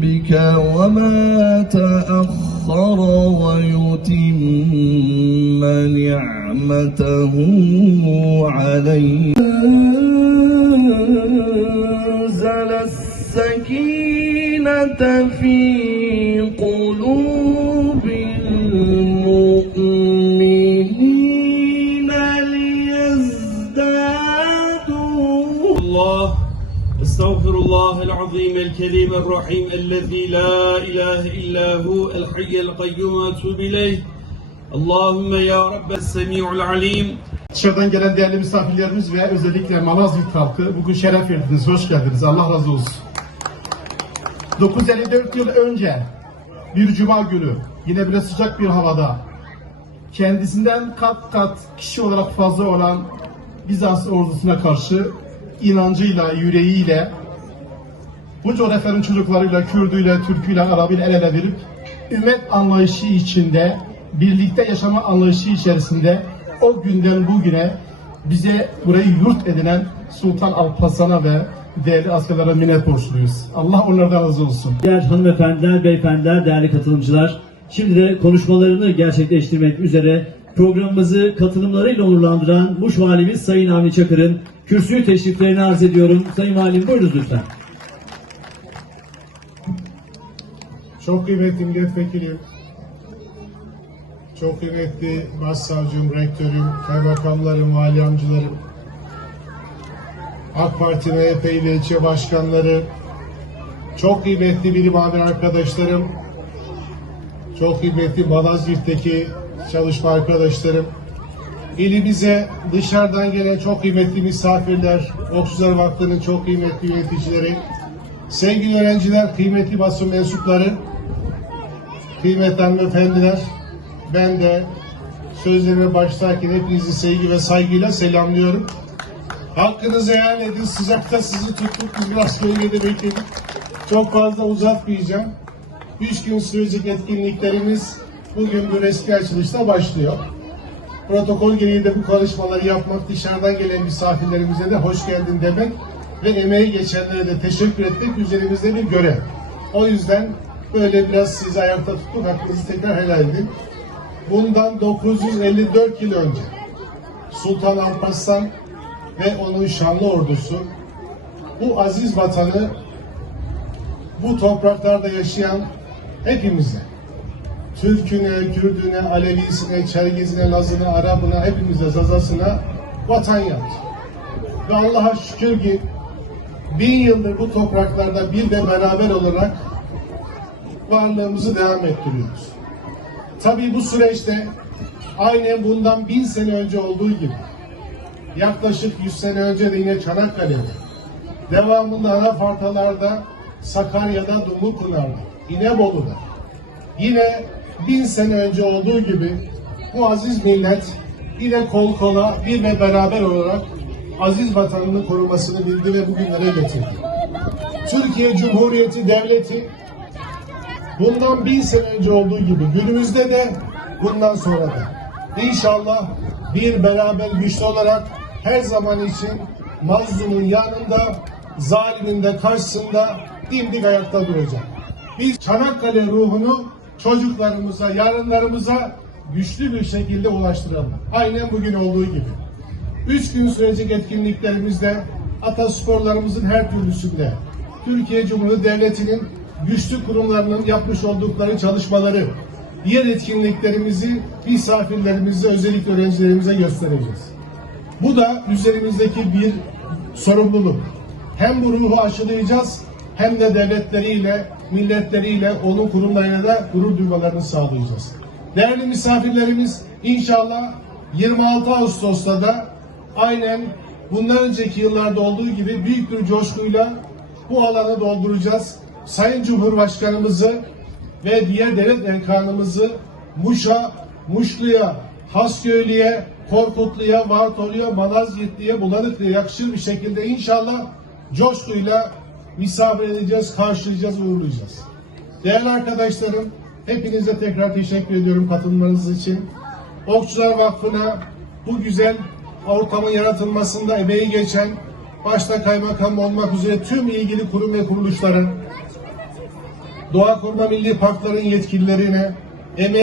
بك وما تأخر ويتم نعمته علينا. أنزل السكينة في قلوب المؤمنين ليزدادوا. الله أستغفر الله العظيم الكريم الرحيم الذي لا إله إلا هو الحي القيوم وأتوب إليه. Allahümme ya Rabbes semi'ul alim. Dışarıdan gelen değerli misafirlerimiz ve özellikle Malazgirt halkı bugün şeref verdiniz, hoş geldiniz. Allah razı olsun. 954 yıl önce bir cuma günü yine bile sıcak bir havada kendisinden kat kat kişi olarak fazla olan Bizans ordusuna karşı inancıyla, yüreğiyle bu coğrafyanın çocuklarıyla, Kürdüyle, Türküyle, Arabiyle el ele verip ümmet anlayışı içinde birlikte yaşama anlayışı içerisinde o günden bugüne bize burayı yurt edinen Sultan Alparslan'a ve değerli askerlere minnet borçluyuz. Allah onlardan razı olsun. Değerli hanımefendiler, beyefendiler, değerli katılımcılar. Şimdi de konuşmalarını gerçekleştirmek üzere programımızı katılımlarıyla onurlandıran Muş Valimiz Sayın Avni Çakır'ın kürsüyü teşriflerini arz ediyorum. Sayın Valim buyurunuz lütfen. Çok kıymetli milletvekili, çok kıymetli başsavcım, rektörüm, kaymakamlarım, vali amcalarım, AK Parti MHP ilçe başkanları, çok kıymetli bilim amir arkadaşlarım, çok kıymetli Malazgirt'teki çalışma arkadaşlarım, ilimize dışarıdan gelen çok kıymetli misafirler, Oksuzlar Vakfı'nın çok kıymetli yöneticileri, sevgili öğrenciler, kıymetli basın mensupları, kıymetli hanımefendiler, ben de sözlerime başlarken hepinizi sevgi ve saygıyla selamlıyorum. Hakkınızı helal edin. Sıcakta sizi tuttuk. Biraz bölgede bekledik. Çok fazla uzatmayacağım. Üç gün sürecek etkinliklerimiz bugün bir resmi açılışta başlıyor. Protokol gereği de bu çalışmaları yapmak, dışarıdan gelen misafirlerimize de hoş geldin demek ve emeği geçenlere de teşekkür etmek üzerimizde bir görev. O yüzden böyle biraz sizi ayakta tuttuk, hakkınızı tekrar helal edin. Bundan 954 yıl önce Sultan Alparslan ve onun şanlı ordusu bu aziz vatanı bu topraklarda yaşayan hepimize Türküne, Kürdüne, Alevisine, Çerkezine, Lazına, Arabına, hepimize, Zazasına vatan yaptı. Ve Allah'a şükür ki bin yıldır bu topraklarda bir ve beraber olarak varlığımızı devam ettiriyoruz. Tabii bu süreçte aynen bundan bin sene önce olduğu gibi yaklaşık 100 sene önce de yine Çanakkale'de devamında Anafartalarda Sakarya'da, Dumlupınar'da, İnebolu'da yine bin sene önce olduğu gibi bu aziz millet yine kol kola bir ve beraber olarak aziz vatanını korumasını bildi ve bugünlere getirdi. Türkiye Cumhuriyeti Devleti bundan bin sene önce olduğu gibi günümüzde de bundan sonra da inşallah bir beraber güçlü olarak her zaman için mazlumun yanında, zalimin de karşısında dimdik ayakta duracak. Biz Çanakkale ruhunu çocuklarımıza, yarınlarımıza güçlü bir şekilde ulaştıralım. Aynen bugün olduğu gibi. Üç gün sürecek etkinliklerimizde atasporlarımızın her türlüsünde Türkiye Cumhuriyeti Devleti'nin güçlü kurumlarının yapmış oldukları çalışmaları, diğer etkinliklerimizi misafirlerimize, özellikle öğrencilerimize göstereceğiz. Bu da üzerimizdeki bir sorumluluk. Hem bu ruhu aşılayacağız hem de devletleriyle, milletleriyle, onun kurumlarıyla da gurur duymalarını sağlayacağız. Değerli misafirlerimiz inşallah 26 Ağustos'ta da aynen bundan önceki yıllarda olduğu gibi büyük bir coşkuyla bu alanı dolduracağız. Sayın Cumhurbaşkanımızı ve diğer devlet erkanımızı Muş'a, Muşlu'ya, Hasköylü'ye Korkutlu'ya, Vartolu'ya, Malazgirtli'ye, Bulanıklı'ya yakışır bir şekilde inşallah coşkuyla misafir edeceğiz, karşılayacağız, uğurlayacağız. Değerli arkadaşlarım, hepinize tekrar teşekkür ediyorum katılmanız için. Okçular Vakfı'na bu güzel ortamın yaratılmasında emeği geçen, başta kaymakam olmak üzere tüm ilgili kurum ve kuruluşların, Doğa Koruma Milli Parkların yetkililerine, emeği